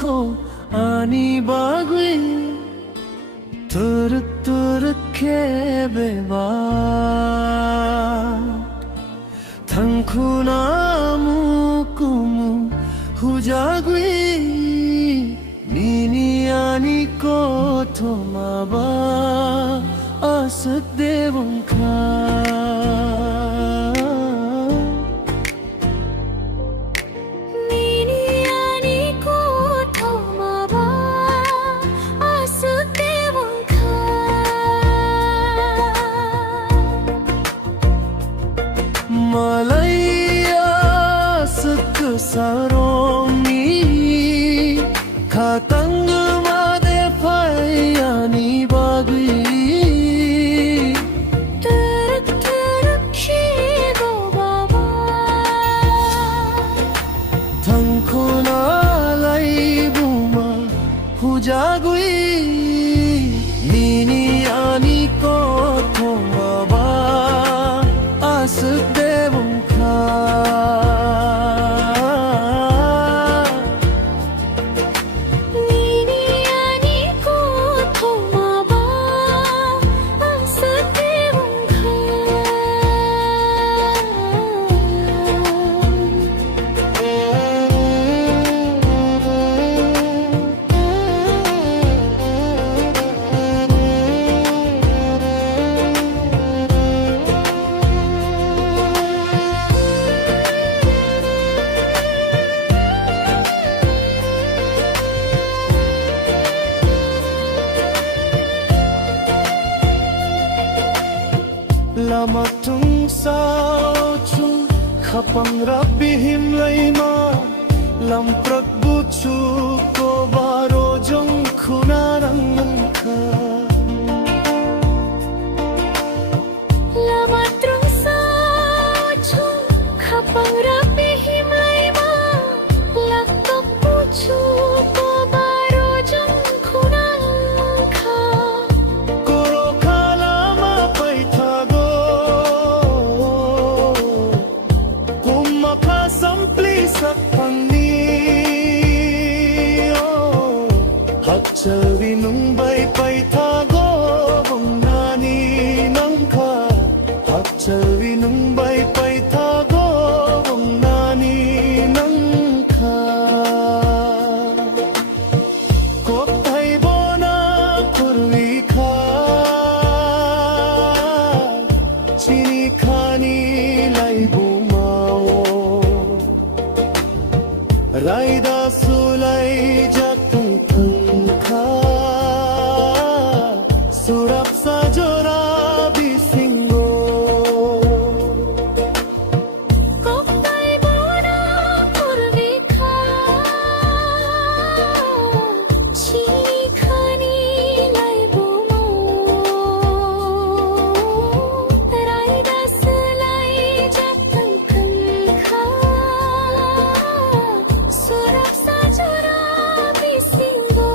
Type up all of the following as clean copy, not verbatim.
ko ani bagui tur tur kebe ba thang khuna mu kumu hujagui nini ani ko thoma ba asak devum kha Malaya saksaromi khatang made phayani bagui Tarak tarak shigo baba thangkhona lai buma hujagui nini ani ko thomaba asak devum kha Nini ani ko thoma ba asak devum kha lama tung sao chung khapang rabbi him laima lam prak bu chu ko baro jong khuna rang kha Lama trung sao chung khapang rabbi himlai ma lakap puchu ko baro jong khuna kha koro khala ma pai tha go kumma kha sampli sak pangni o hak chawi nung bai pai tha go bong nani nang kha hak chawi nung bai pai tha go bong nani nang kha kop thai bona kurwi kha chini khani lai bumao raida sulai jakung thang kha surap sa jora bisingo Koktai bona kurvi kha chi khani lai bumo rai das lai jakang kha surap sa jara bisingo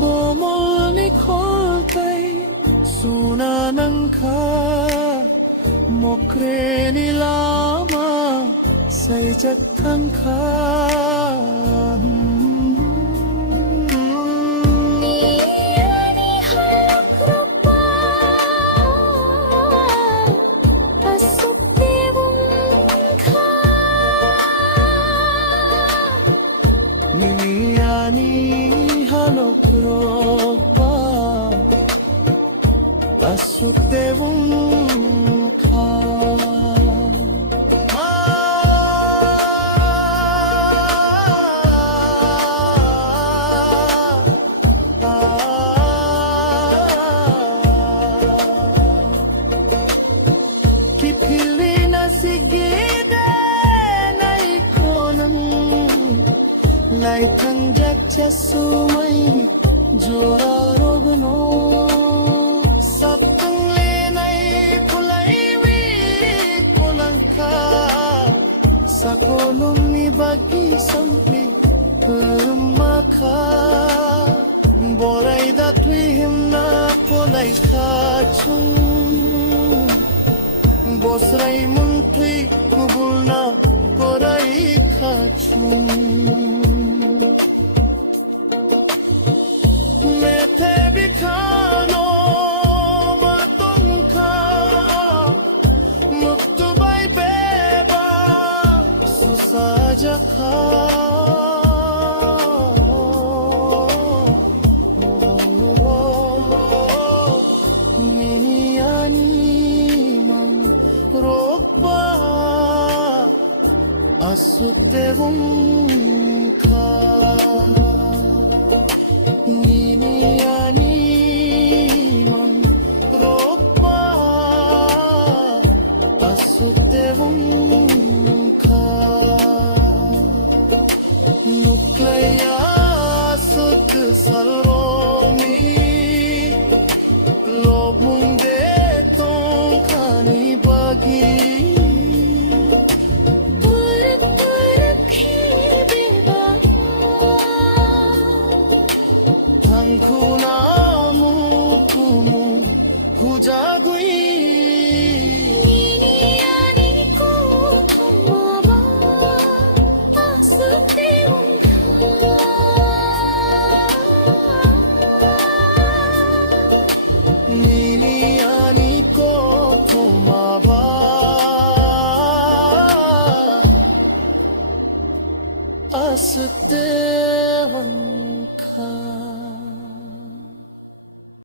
bomol ni kholtai suna nang kha mokre ni lama sai jak thang kha ni ani halak rupa asuk devum kha nini ani halok ropa asuk devum kha Kipili na sigide nai konang lai thang jak cha sumai jora rogno sapang le nai pulai wi kolang kha sakolum ni bagi sampi makha munti kubulna korai khachum Methe bikhano matungkha muktubai beba susajakha Asutevunka Niniani mang ropa Asutevunka Nuklaya sut salromi Lobung de tong khani bagi Cool.